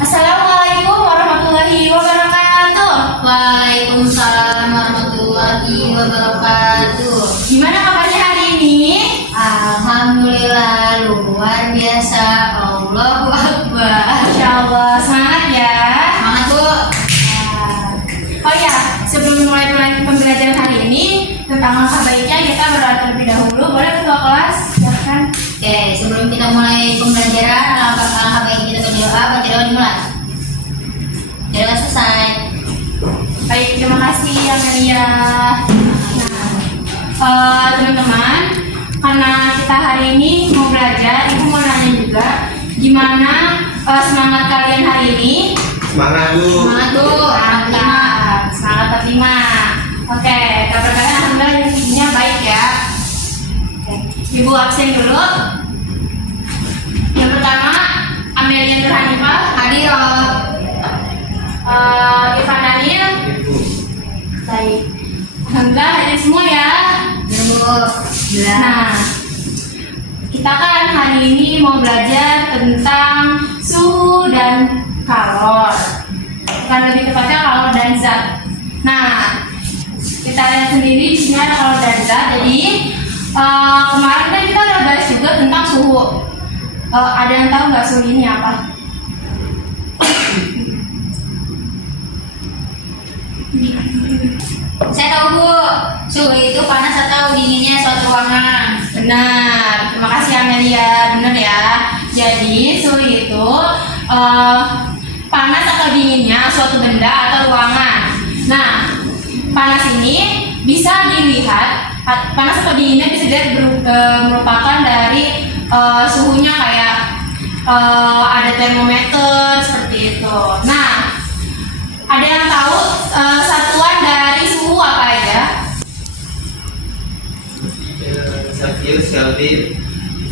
Assalamualaikum warahmatullahi wabarakatuh. Waalaikumsalam warahmatullahi wabarakatuh. Gimana kabarnya hari ini? Alhamdulillah luar biasa. Allahu Akbar. Masya Allah, semangat ya. Semangat Bu. Oh ya, sebelum mulai pembelajaran hari ini tentang langkah baiknya kita berdoa terlebih dahulu. Boleh ketua kelas? Silakan. Oke, sebelum kita mulai pembelajaran, alangkah baik kita berdoa. Baca doa dimulai. Doa selesai. Baik, terima kasih Amelia. Nah, teman-teman, karena kita hari ini mau belajar, ibu mau nanya juga, gimana semangat kalian hari ini? Semangat Bu. Semangat Bu. Semangat terima. Oke, kabar kalian alhamdulillah intinya baik ya. Oke, ibu absen dulu. Yang pertama, Amelia Nurhanifah, Hadir. Irfan Daniel. Ibu. Baik. Alhamdulillah hadir semua ya. Bu. Nah, kita kan hari ini mau belajar tentang suhu dan kalor. Bukan lebih tepatnya kalor dan zat. Nah, kita lihat sendiri di sini ada kalor dan zat. Jadi kemarin kan kita udah bahas juga tentang suhu. Ada yang tahu nggak suhu ini apa? Saya tahu Bu. Suhu itu panas atau dinginnya suatu ruangan. Benar, terima kasih Amelia, benar ya. Jadi suhu itu panas atau dinginnya suatu benda atau ruangan. Nah, panas ini bisa dilihat, panas atau dinginnya bisa dilihat merupakan dari suhunya kayak ada termometer seperti itu. Nah, ada yang tahu satuan dari suhu apa aja? Celsius, Kelvin,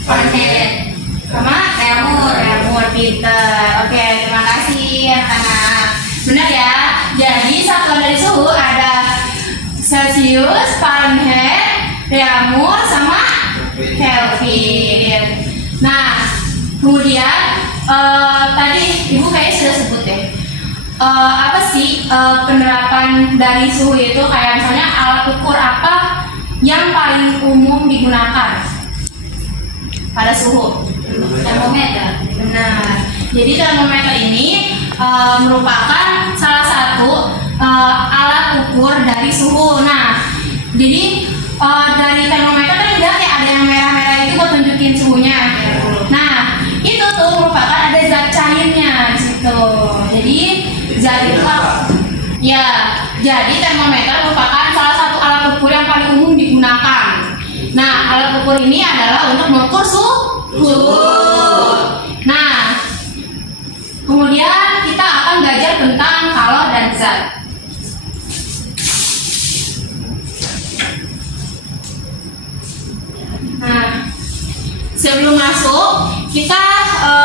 Fahrenheit. Sama Reaumur pinter. Oke, terima kasih anak-anak. Benar ya. Jadi satuan dari suhu ada Celsius, Fahrenheit, Reaumur, sama Kelvin. Nah, kemudian tadi ibu kayaknya sudah sebut deh. Apa sih penerapan dari suhu itu, kayak misalnya alat ukur apa yang paling umum digunakan pada suhu? Termometer. Benar. Jadi termometer ini merupakan salah satu alat ukur dari suhu. Nah, jadi dari termometer kan lihat ya, ada yang merah-merah itu buat tunjukin suhunya. Nah, itu tuh merupakan ada zat cairnya di situ. Jadi zat itu ya. Jadi termometer merupakan salah satu alat ukur yang paling umum digunakan. Nah, alat ukur ini adalah untuk mengukur suhu. Nah, kemudian kita akan belajar tentang kalor dan zat. Nah, sebelum masuk, kita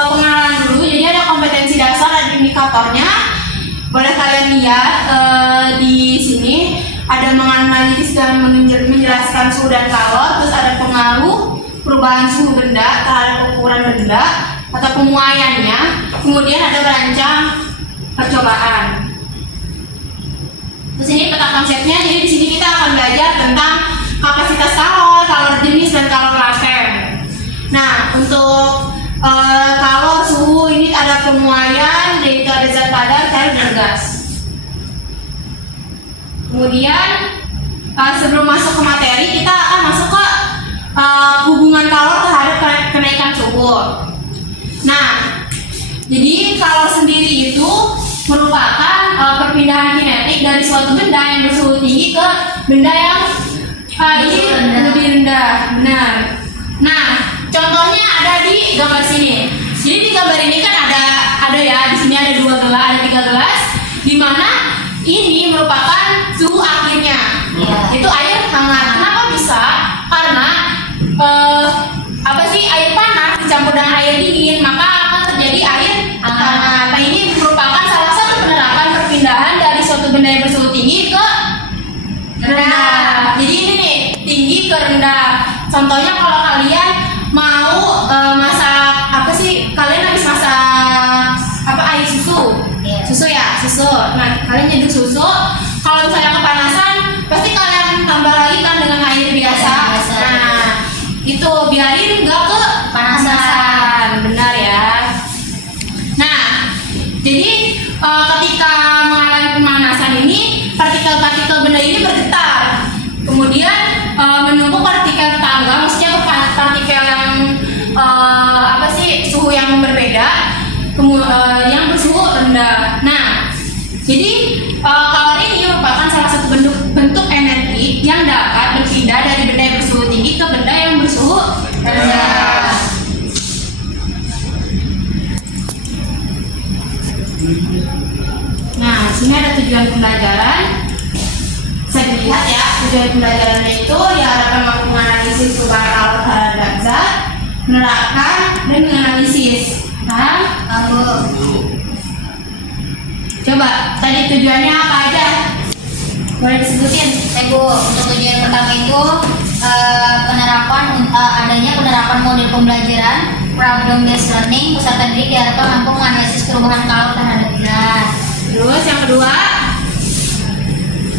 pengenalan dulu. Jadi ada kompetensi dasar dan indikatornya. Boleh kalian lihat di sini ada menganalisis dan menjelaskan suhu dan kalor, terus ada pengaruh perubahan suhu benda terhadap ukuran benda atau pemuaiannya, kemudian ada rancang percobaan. Terus ini peta konsepnya. Jadi di sini kita akan belajar tentang kapasitas kalor, kalor jenis dan kalor laten. Nah, untuk kalor suhu ini ada pemuaian, yaitu ada zat padat, cair dan gas. Kemudian sebelum masuk ke materi, kita akan masuk ke hubungan kalor terhadap kenaikan suhu. Nah, jadi kalor sendiri itu merupakan perpindahan kinetik dari suatu benda yang bersuhu tinggi ke benda yang lebih rendah. Benar. Nah, contohnya ada di gambar sini. Jadi di gambar ini kan ada ya, di sini ada tiga gelas, di mana ini merupakan suhu akhirnya. Itu air hangat. Kenapa bisa? Karena air panas dicampur dengan air dingin, maka akan terjadi air hangat. Nah, ini merupakan salah satu penerapan perpindahan dari suatu benda yang bersuhu tinggi ke rendah. Jadi ini nih, tinggi ke rendah. Contohnya kalau kalian mau masak kalian habis masak air susu. susu. Nah, kalian nyeduh susu. Kalau misalnya kepanasan, pasti kalian tambah lagi kan dengan air biasa. Biasa. Nah, itu biarin nggak ke panasan, benar ya. Nah, jadi ketika mengalami pemanasan ini, partikel-partikel benda ini bergetar. Kemudian menumpuk partikel tetangga, maksudnya partikel yang suhu yang berbeda, yang bersuhu rendah. Nah, jadi kalori ini merupakan salah satu bentuk energi yang dapat berpindah dari benda yang bersuhu tinggi ke benda yang bersuhu rendah. Nah, sini ada tujuan pembelajaran. Saya dilihat ya, tujuan pembelajarannya itu diharapkan mampu menganalisis perubahan kalori terhadap zat, menerapkan dan menganalisis. Paham? Aku Coba, tadi tujuannya apa aja? Boleh disebutin? Bu, untuk tujuan pertama itu adanya penerapan model pembelajaran problem based learning pusat tadi diharapkan mampu menganalisis perubahan kalori terhadap zat. Terus yang kedua,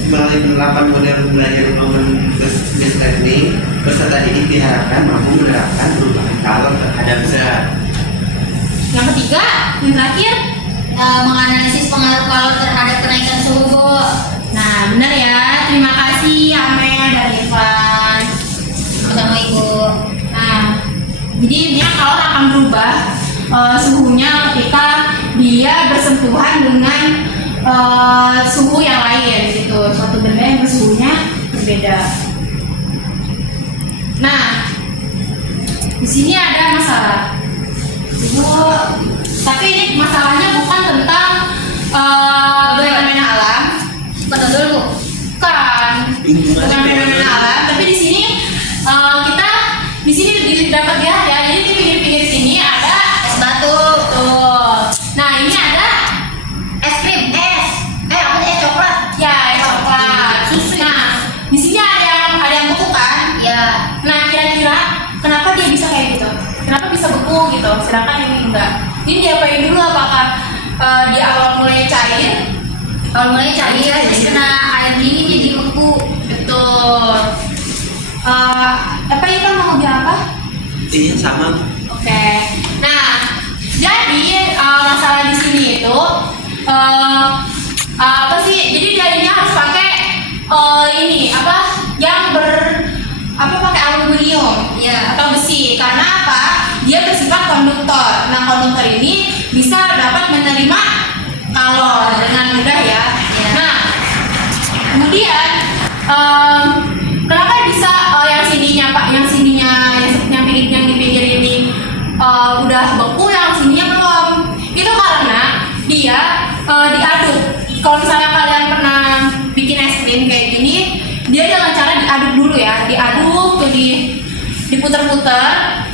Melalui penerapan model pembelajaran problem-based learning, peserta didik diharapkan mampu menerapkan perubahan kalori terhadap zat. yang ketiga, yang terakhir. Menganalisis pengaruh kalori terhadap kenaikan suhu, Bu. Nah, benar ya. Terima kasih Amel dan Irfan. Sama Ibu. Nah, jadi intinya kalori akan berubah suhunya ketika dia bersentuhan dengan suhu yang lain gitu. Suatu benda yang bersuhunya berbeda. Nah, di sini ada masalah. Tapi ini masalahnya bukan tentang fenomena alam. Betul dulu, Bu. Bukan fenomena alam, tapi di sini kita di sini dapat lihat ya. Jadi di pinggir-pinggir sini ada Es batu. tuh. Nah, ini ada Es krim, es coklat. ya es coklat. Susu. Nah, di sini ada yang beku kan? Ya, Nah, kira-kira kenapa dia bisa kayak gitu? Kenapa bisa beku gitu? Sedangkan ini enggak. Ini diapain dulu? Apakah di awal mulai cair? kalau mulai cair terus kena air dingin jadi beku. Betul. Apa itu mau bilang apa? Iya sama. Oke. Nah, jadi masalah di sini itu apa sih? Jadi jadinya harus pakai ini apa? Yang pakai aluminium Ya. atau besi. Karena apa? Dia bersifat konduktor. Nah, konduktor ini bisa dapat menerima kalori dengan mudah ya. Ya. Nah, kemudian kenapa bisa yang sininya Pak, yang di pinggir ini udah beku, yang sininya belum? Itu karena dia diaduk. Kalau misalnya kalian pernah bikin es krim kayak gini, dia dengan cara diaduk dulu ya, diaduk tuh diputer-puter,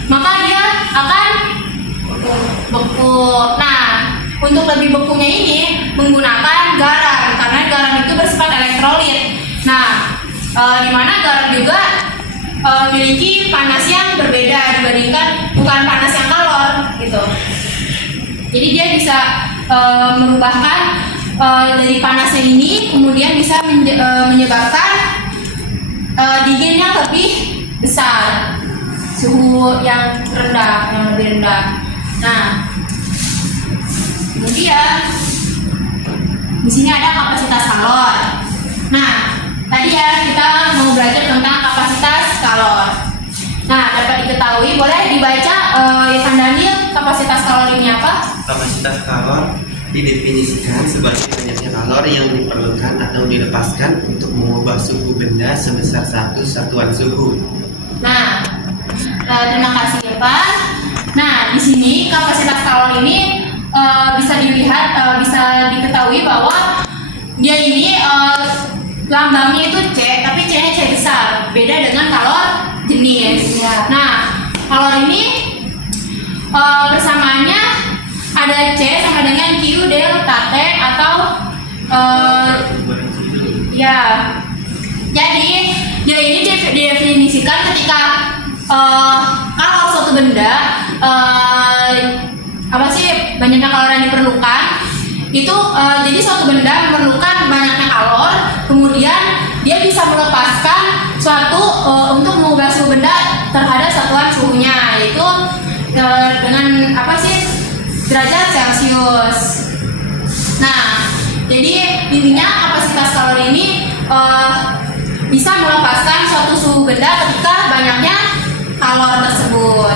maka dia akan beku. Nah, untuk lebih bekunya ini menggunakan garam, karena garam itu bersifat elektrolit. Nah, di mana garam juga memiliki panas yang berbeda dibandingkan bukan panas yang kalor gitu. Jadi dia bisa merubahkan dari panasnya ini, kemudian bisa menyebabkan dinginnya lebih besar, suhu yang rendah, yang lebih rendah. Nah, kemudian di sini ada kapasitas kalor. Nah, tadi ya kita mau belajar tentang kapasitas kalor. Nah, dapat diketahui, boleh dibaca Irfan Daniel, kapasitas kalor ini apa? Kapasitas kalori didefinisikan sebagai banyaknya kalori yang diperlukan atau dilepaskan untuk mengubah suhu benda sebesar satu satuan suhu. Nah, terima kasih Irfan. Nah, di sini kapasitas kalori ini bisa dilihat, bisa diketahui bahwa dia ini lambangnya itu C, tapi C-nya C besar, beda dengan kalor jenis. Ya. Nah, kalor ini bersamaannya ada C sama dengan Q delta T atau ya. Jadi dia ini didefinisikan ketika kalau suatu benda apa sih banyaknya kalori yang diperlukan, itu jadi suatu benda memerlukan banyaknya kalor, kemudian dia bisa melepaskan suatu untuk mengubah suhu benda terhadap satuan suhunya, yaitu dengan apa sih, derajat Celcius. Nah, jadi intinya kapasitas kalor ini bisa melepaskan suatu suhu benda ketika banyaknya kalor tersebut.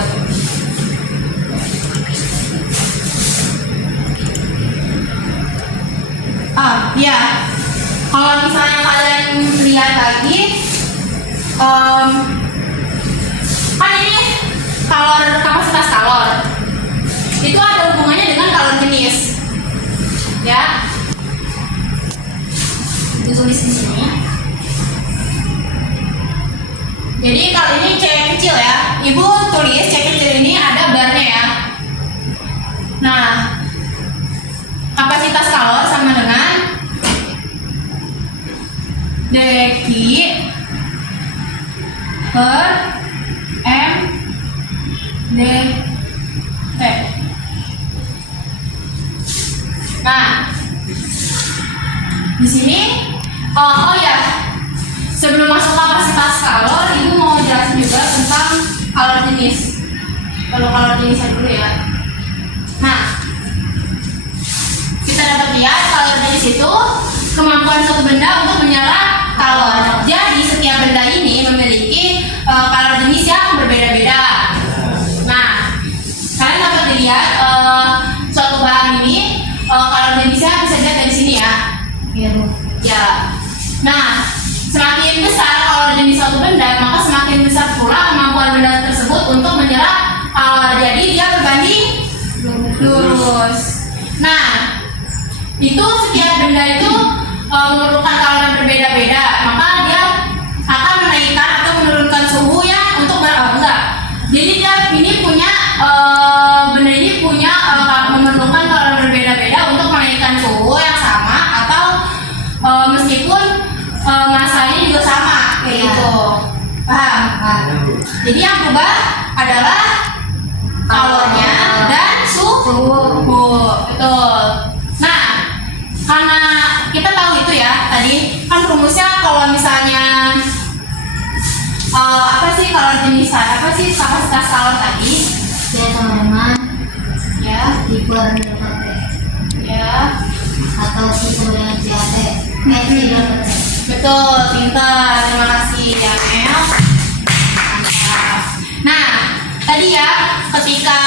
Ya, kalau misalnya kalian lihat lagi, kan ini kapasitas kalor itu ada hubungannya dengan kalor jenis, ya. Ditulis di sini. Jadi kalau ini C kecil ya, ibu tulis C kecil ini ada barnya ya. Nah, kapasitas kalor sama dengan dQ per M dt. Nah, di sini oh ya, sebelum masuk kapasitas kalor, ibu mau jelasin juga tentang kalor jenis. Kalau kalor jenisnya dulu ya. Nah, kita dapat lihat kalor jenis itu kemampuan suatu benda untuk menyerap kalor. Jadi setiap benda ini memiliki kalor jenis yang berbeda-beda. Nah, kalian dapat dilihat suatu bahan ini kalor jenisnya bisa dilihat dari sini ya. Iya, Bu. Ya. Nah, semakin besar kalor jenis suatu benda, maka semakin besar pula kemampuan benda tersebut untuk menyerap kalor. Jadi dia berbanding lurus. Nah, itu setiap benda itu memerlukan kalor yang berbeda-beda, maka dia akan menaikkan atau menurunkan suhu ya untuk enggak. Jadi dia ini punya benda ini punya memerlukan kalor yang berbeda-beda untuk menaikkan suhu yang sama, atau meskipun masanya juga sama kayak gitu. Paham? Jadi yang berubah adalah kalornya dan suhu. Betul. Nah, karena kita tahu itu ya, tadi kan rumusnya kalau misalnya apa sih kalor jenis, apa sih kapasitas kalor tadi? C sama dengan Ya, I per delta T. ya, Atau C sama dengan CAT. C delta T. betul, pintar, terima kasih ya Mel. Mantap. Nah, tadi ya ketika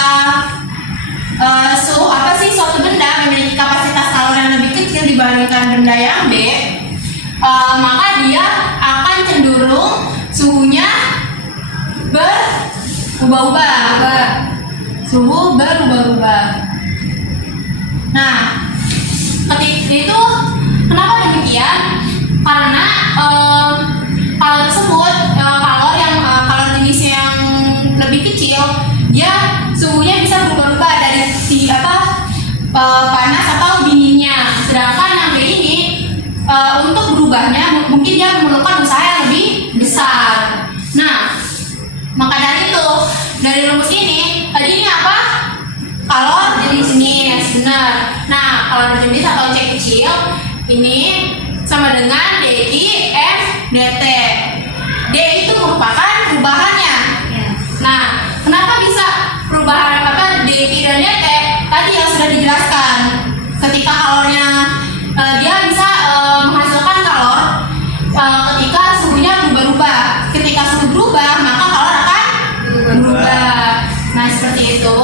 suatu benda memiliki kapasitas kalor yang lebih kecil dibandingkan benda yang B, maka dia akan cenderung suhunya berubah-ubah. Suhu berubah-ubah. Nah, ketika itu kenapa demikian? Karena kalor tersebut, kalor jenis yang lebih kecil, dia suhunya bisa berubah-ubah dari panas atau dinginnya. Sedangkan yang B ini untuk berubahnya mungkin dia memerlukan usaha yang lebih besar. Nah, maka dari itu, dari rumus ini tadi ini apa? Kalor jenis ini, benar. Nah, kalor jenis atau C kecil ini sama dengan dI F dt. D itu merupakan perubahannya. Nah, kenapa bisa perubahan dI dan dt? Tadi yang sudah dijelaskan. Ketika kalornya dia bisa menghasilkan kalor ketika suhunya berubah-ubah. Ketika suhu berubah, maka kalor akan berubah. Nah, seperti itu.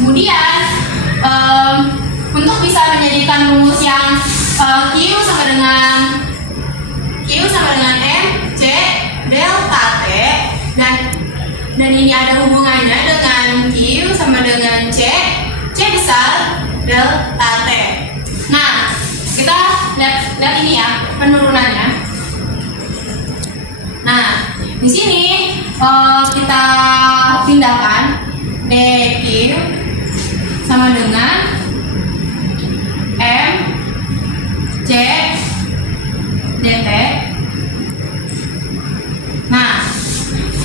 Kemudian untuk bisa menjadikan rumus yang Q sama dengan M C delta T, dan ini ada hubungannya dengan Q sama dengan C besar delta T. Nah, kita lihat ini ya penurunannya. Nah, di sini kita pindahkan dQ sama dengan M C dt. Nah,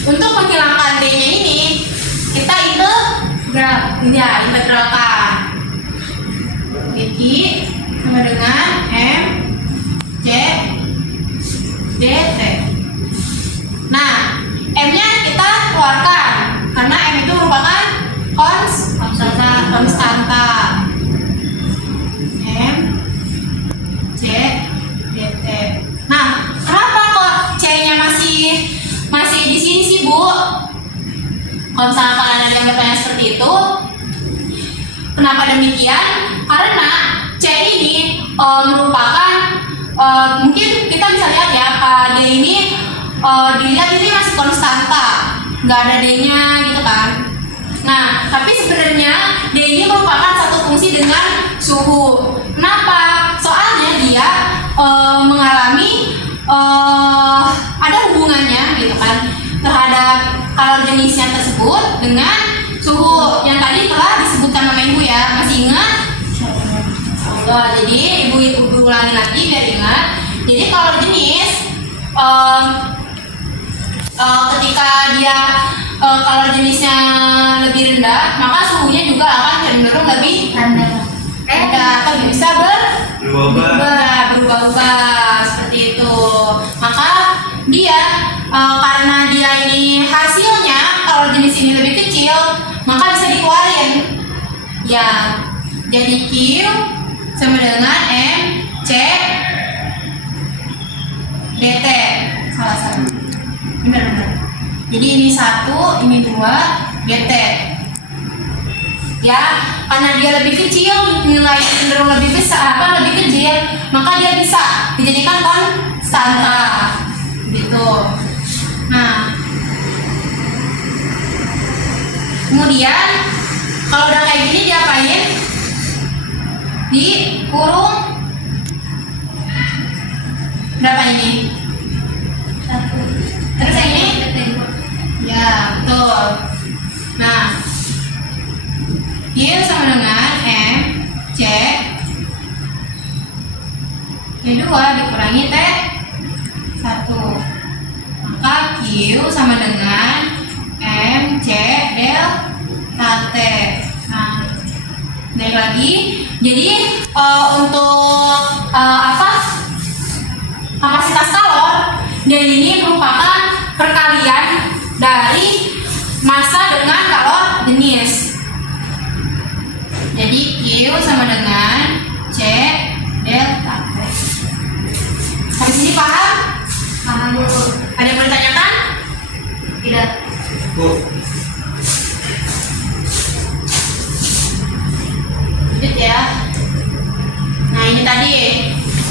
untuk menghilangkan D-nya ini kita integralkan. Diki sama dengan M C DT. Nah, M-nya kita keluarkan karena M itu merupakan konstanta. M C DT. Nah, kenapa kok C-nya masih di sini sih, Bu? Kalau misalkan ada yang bertanya seperti itu, kenapa demikian? Karena C ini merupakan mungkin kita bisa lihat ya, dia ini dilihat ini masih konstanta, nggak ada D-nya gitu kan. Nah, tapi sebenarnya D ini merupakan satu fungsi dengan suhu. Kenapa? Soalnya dia mengalami ada hubungannya gitu kan terhadap kalor jenisnya tersebut dengan suhu yang tadi telah disebutkan sama Ibu ya. Masih ingat? Jadi Ibu ulangi lagi biar ingat. Jadi kalor jenis ketika dia kalor jenisnya lebih rendah, maka suhunya juga akan cenderung lebih rendah atau bisa berubah seperti itu. Maka dia karena dia ini hasilnya kalau jenis ini lebih kecil, maka bisa dikeluarin ya. Jadi Q sama dengan M C DT. Salah benar. Jadi ini 1, ini 2 DT ya, karena dia lebih kecil, nilai cenderung lebih besar, lebih kecil, maka dia bisa dijadikan konstanta gitu. Nah, kemudian kalau udah kayak gini diapain? Dikurung berapa ini? 1. Terus yang ini? Ya, betul. Nah, Q sama dengan M C Q2 dikurangi T1, maka Q sama dengan M C delta T. Nah, balik lagi. Jadi untuk kapasitas kalor, dan ini merupakan perkalian dari massa dengan kalor jenis. Jadi Q sama dengan C delta T. Sampai sini paham? Paham, Bu. Ada yang mau ditanyakan? Tidak. Bu. Lanjut ya. Nah, ini tadi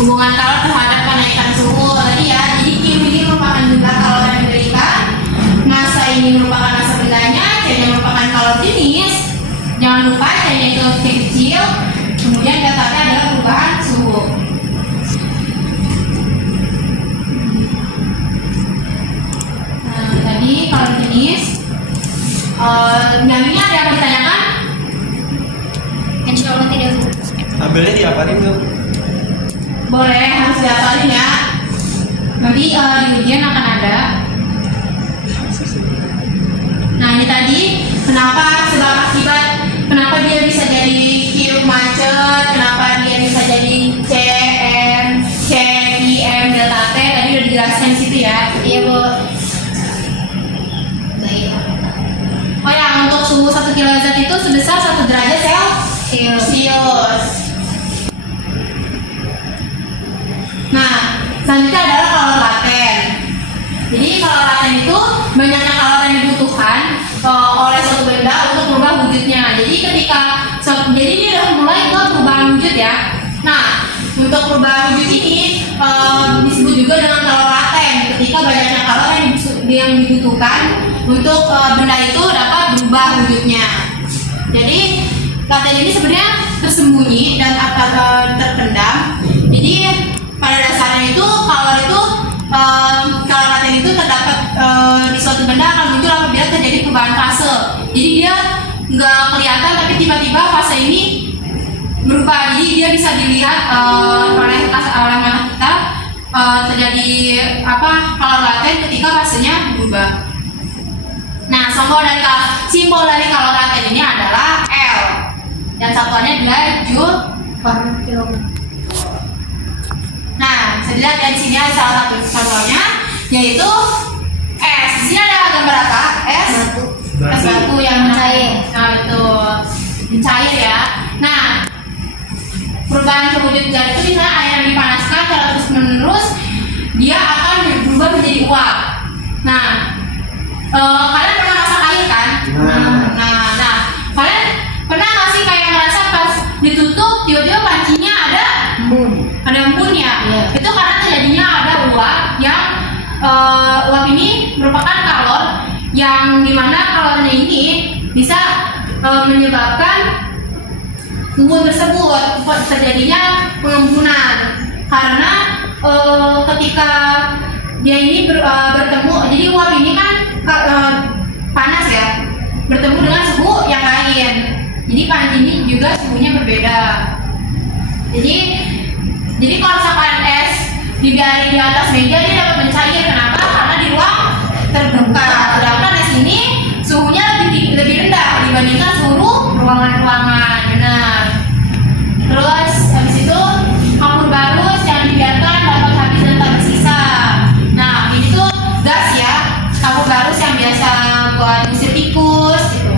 hubungan kalor terhadap kenaikan suhu tadi ya. Jadi Q ini merupakan jumlah kalor yang diberikan, massa ini merupakan massa bendanya, C-nya merupakan kalor jenis. Jangan lupa C-nya itu kecil, kemudian delta T adalah perubahan suhu. Nah, tadi kalor jenis, ini ada yang ditanyakan? Insya Allah tidak, Bu. Tabelnya diapain tuh? Boleh, harus dihafalin ya. Nanti di ujian akan ada. Nah, ini tadi kenapa sebab akibat, kenapa dia bisa jadi Q macet, kenapa dia bisa jadi C I M delta T, tadi udah dijelaskan di situ ya. Iya, Bu. Baik. Oh ya, untuk suhu 1 kZ itu sebesar 1 derajat Celcius. Nah, selanjutnya adalah kalor laten. Jadi kalor laten itu banyaknya kalor yang dibutuhkan oleh suatu benda untuk merubah wujudnya. Jadi jadi ini udah mulai ke perubahan wujud ya. Nah, untuk perubahan wujud ini disebut juga dengan kalor laten. Ketika banyaknya kalor yang dibutuhkan untuk benda itu dapat berubah wujudnya. Jadi laten ini sebenarnya tersembunyi dan terpendam. Jadi pada dasarnya itu kalor laten itu terdapat di suatu benda akan muncul apabila terjadi perubahan fase. Jadi dia nggak kelihatan, tapi tiba-tiba fase ini berubah. Jadi dia bisa dilihat oleh mata kita terjadi kalor laten ketika fasenya berubah. Nah, simbol dari kalor laten ini adalah L dan satuannya adalah Joule Nah, bisa dilihat dari sini ada salah satu contohnya, yaitu es. Di sini ada gambar apa? Es batu yang mencair. Nah, betul, mencair ya. Nah, perubahan wujud gas itu misalnya air yang dipanaskan secara terus menerus, dia akan berubah menjadi uap. Nah, kalian pernah masak air kan? Nah, kalian pernah nggak sih kayak merasa pas ditutup tiba-tiba pancinya ada embun ya? Itu karena terjadinya ada uap yang uap ini merupakan kalor yang dimana kalornya ini bisa menyebabkan embun tersebut terjadinya pengembunan karena ketika dia ini bertemu, jadi uap ini kan panas ya, bertemu dengan suhu yang lain, jadi panci ini juga suhunya berbeda. Jadi kalau misalkan es dibiarin di atas meja dia dapat mencair. Kenapa? Karena di ruang terbuka, sedangkan es ini suhunya lebih rendah dibandingkan suhu ruangan-ruangan. Benar. Terus habis itu kapur barus yang dibiarkan dapat habis dan tak bersisa. Nah, ini tuh gas ya, kapur barus yang biasa buat usir tikus gitu.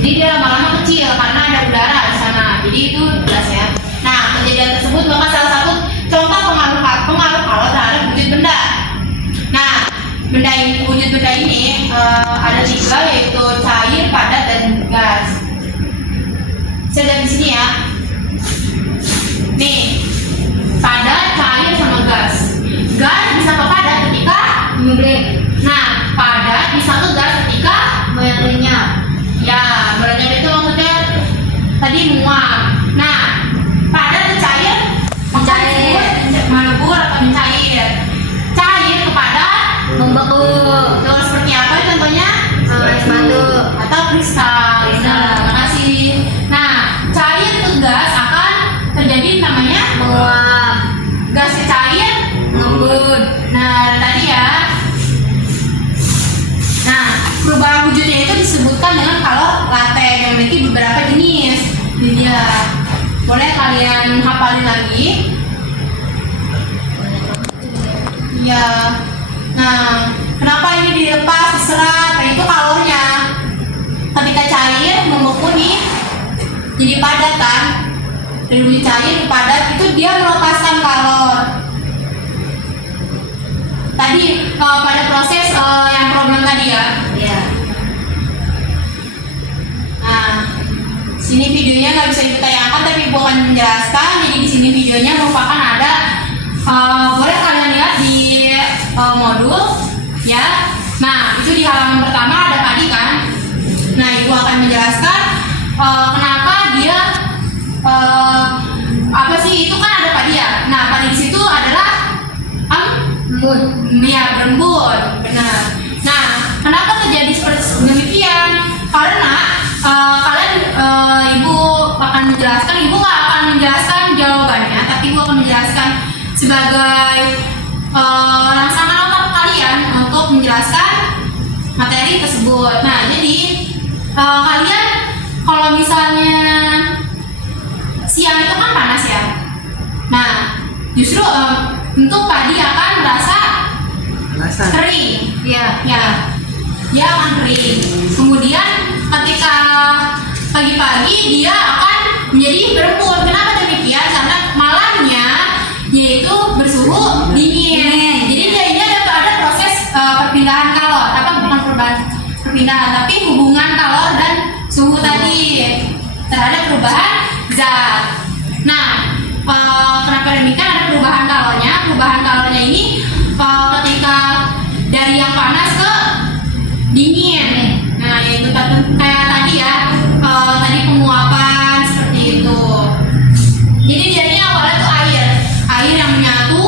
Jadi dia lama-lama kecil karena ada udara di sana. Jadi itu gas ya. Nah, kejadian tersebut merupakan salah satu contoh pengaruh kalor terhadap wujud benda. Nah, wujud benda ini ada 3, yaitu cair, padat, dan gas. Saya lihat di sini ya. Nih, padat, cair, sama gas. Gas bisa ke padat ketika Menggrek. Nah, padat bisa ke gas ketika Lenyap. ya, berlenyap itu maksudnya tadi muak. Nah, padat ke cair, melebur atau mencair. Cair ke padat, Membeku. Tuh, seperti apa contohnya? Es batu. Atau kristal. Nah, terima kasih. Nah, cair ke gas akan terjadi namanya Menguap. gas ke cair Mengembun. Nah, tadi ya. Nah, perubahan wujudnya itu disebutkan dengan kalor latte yang memiliki beberapa jenis. Ini dia. Boleh kalian hafalin lagi? Iya. Nah, kenapa ini dilepas, diserap? Nah, itu kalornya. Ketika cair membeku nih, jadi padat kan? Dari wujud cair ke padat itu dia melepaskan kalor. Tadi pada proses yang problem tadi ya. Ya. Nah, sini videonya nggak bisa Ibu tayangkan, tapi Ibu akan menjelaskan. Jadi di sini videonya merupakan ada, boleh kalian lihat di modul ya. Nah, itu di halaman pertama ada padi kan. Nah, Ibu akan menjelaskan kenapa dia apa sih, itu kan ada padi ya. Nah, padi di situ adalah ya, berembun, benar. Nah, kenapa terjadi seperti demikian? Karena kalian, Ibu akan menjelaskan, Ibu nggak akan menjelaskan jawabannya, tapi Ibu akan menjelaskan sebagai rangsangan otak kalian untuk menjelaskan materi tersebut. Nah, jadi kalian kalau misalnya siang itu kan panas ya. Nah, justru untuk padi akan merasa kering, ya, dia akan kering. Kemudian ketika pagi-pagi dia akan menjadi berembun. Kenapa demikian? Karena malamnya yaitu bersuhu dingin. Jadi ini ada proses perpindahan kalor, bukan perpindahan, tapi hubungan kalor dan suhu tadi terhadap perubahan zat. Nah, kenapa demikian? Ada perubahan kalornya. Perubahan kalornya ini ketika dari yang panas ke dingin. Nah, yaitu kayak tadi ya, tadi penguapan seperti itu. Jadi dia ini awalnya tuh air yang menyatu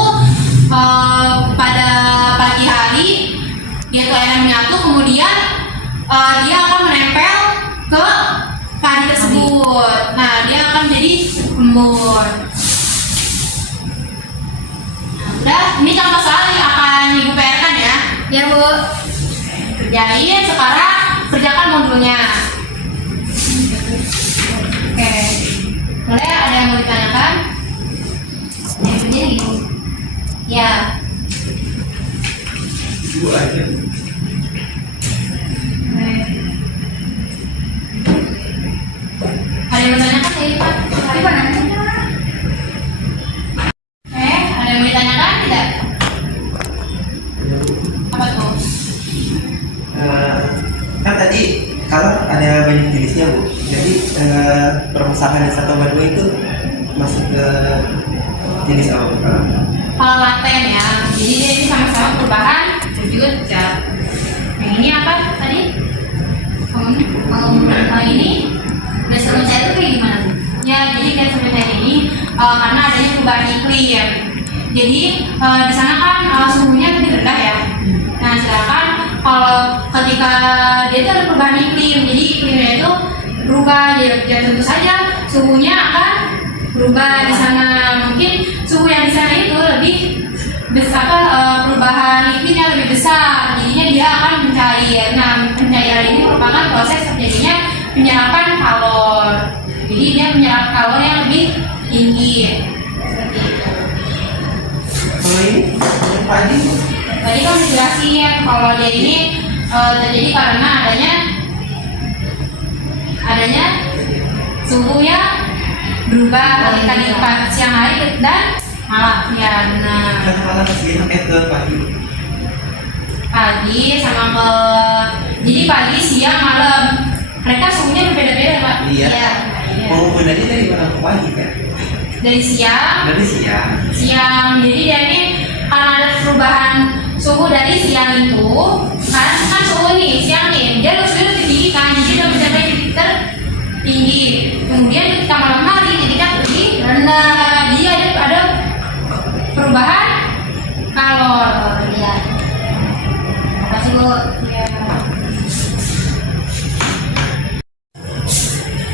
pada pagi hari. Dia tuh air yang menyatu, kemudian dia akan menempel ke padi tersebut. Nah, dia akan menjadi embun. Udah, ini contoh soal yang akan Ibu PR-kan ya. Ya, Bu. Kerjain sekarang, kerjakan modulnya. Oke. Ya. Dua aja. Ada yang bertanyakan tadi Pak? Tadi Pak nanya. Ada yang mau ditanyakan tidak? Apa tuh? Kan tadi kalau ada banyak jenisnya Bu, jadi permasalahan yang 1 sama 2 itu masuk ke jenis apa Bu? Kalau laten ya, jadi dia ini sama-sama perubahan dan juga terjadi. Yang ini apa tadi? Yang ini Dasar cair itu kayak gimana Bu? ya, jadi kayak seperti ini karena adanya perubahan iklim. Jadi di sana kan suhunya lebih rendah ya. Nah, sedangkan kalau ketika dia itu ada perubahan iklim, jadi iklimnya itu berubah, ya tentu saja suhunya akan berubah di sana. Mungkin suhu yang di sana itu lebih besar, perubahan iklimnya lebih besar, jadinya dia akan mencair. Nah, pencairan ini merupakan proses terjadinya penyerapan kalor. Jadi dia menyerap kalor yang lebih tinggi. Seperti itu. Kalau ini yang padi Bu? Tadi kan dijelasin kalau dia ini terjadi karena adanya suhu yang berubah ketika di siang hari dan malam ya. Nah, Kan malah kesini ke pagi. pagi sama ke jadi pagi siang malam mereka suhunya berbeda-beda Pak. Iya. Iya. Penggunaannya dari mana ke pagi kan? Dari siang Dari siang. jadi dia ini karena ada perubahan suhu dari siang itu kan suhu nih siang nih dia sudah lebih tinggi kan, jadi dia mencapai titik tertinggi. Kemudian ketika malam hari ketika lebih rendah, dia ada perubahan kalor. Iya. Makasih Bu. Ya.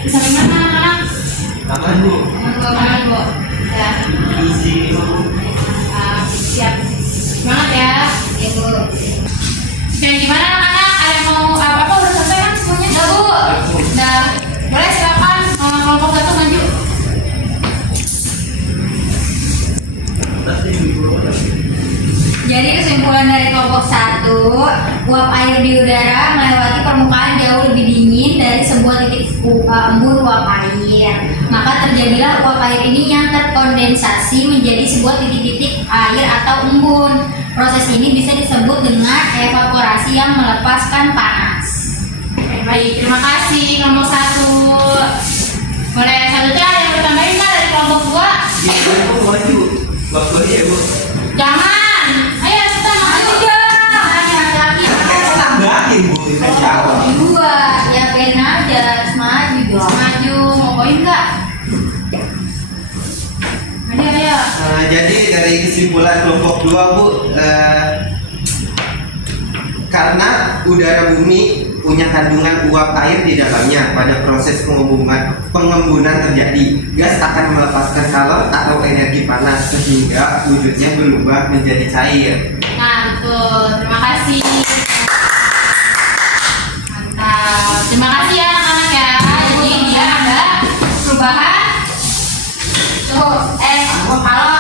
Bisa gimana anak? Aman Bu. Aman Bu. Ya. Isi Siap. Semangat ya. Ya Bu. Oke, gimana anak-anak? Ada yang mau apa-apa udah selesai kan semuanya? Udah Bu. Udah. Boleh silakan kelompok 1 maju. Jadi kesimpulan dari kelompok 1, uap air di udara melewati permukaan jauh lebih dingin dari sebuah titik embun uap air. Maka terjadilah uap air ini yang terkondensasi menjadi sebuah titik-titik air atau embun. Proses ini bisa disebut dengan evaporasi yang melepaskan panas. Oke, baik, terima kasih kelompok 1. Boleh selanjutnya ada yang bertambahin nggak dari kelompok 2? Iya Bu, maju. Waktu aja ya Bu. Jangan. Ayo kita maju dong. Laki-laki. Tambahin Bu, kita jawab. Dua, ya pengen aja, maju dong. Maju, mau poin nggak? Ayo. Jadi dari kesimpulan kelompok 2 Bu, karena udara bumi punya kandungan uap air di dalamnya, pada proses pengembunan terjadi, gas akan melepaskan kalor atau energi panas sehingga wujudnya berubah menjadi cair. Nah, betul. Terima kasih. Mantap. Terima kasih ya anak-anak ya. Jadi dia ada perubahan suhu kalor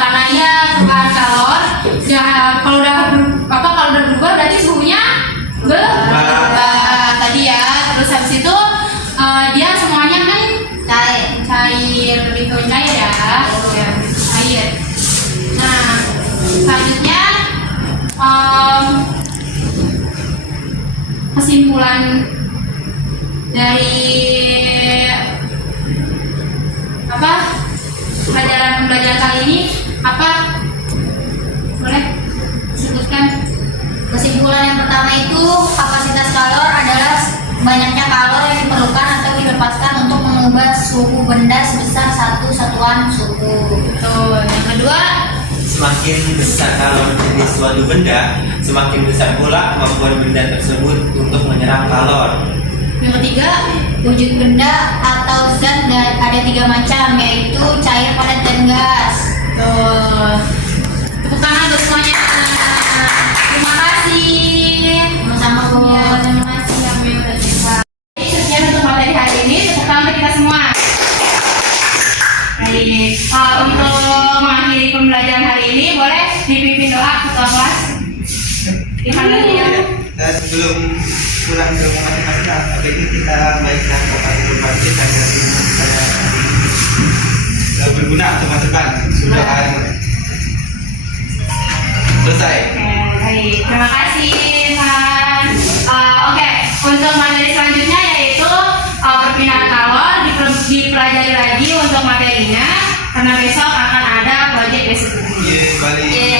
karena dia perubahan kalor. Ya kalau udah berubah berarti suhunya berubah tadi ya. Terus habis itu dia semuanya kan cair lebih ke cair ya. Ya, cair. Nah, selanjutnya kesimpulan dari pembelajaran kali ini apa? Boleh sebutkan. Kesimpulan yang pertama itu kapasitas kalor adalah banyaknya kalor yang diperlukan atau dilepaskan untuk mengubah suhu benda sebesar satu satuan suhu. Betul. Yang kedua, Semakin besar kalor jenis suatu benda, semakin besar pula kemampuan benda tersebut untuk menyerap kalor. yang ketiga, Wujud benda atau zat ada 3 macam, yaitu cair, padat, dan gas. tuh. Tepuk tangan untuk semuanya. Terima kasih. Sama-sama Bu. Ya, terima kasih yang udah cerita. Jadi sekian untuk materi hari ini. Tepuk tangan untuk kita semua. Baik. Untuk mengakhiri pembelajaran hari ini, boleh dipimpin doa ketua kelas. Gimana nih ya? Sebelum pulang ke rumah masing-masing, apa ini kita baikkan doa kita agar kita berguna untuk masa depan. Sudah selesai. Oke, baik. Terima kasih, Mas. Oke, untuk materi selanjutnya yaitu perpindahan calon dipelajari lagi untuk materinya karena besok akan ada proyek besok. Iya, balik. Iya,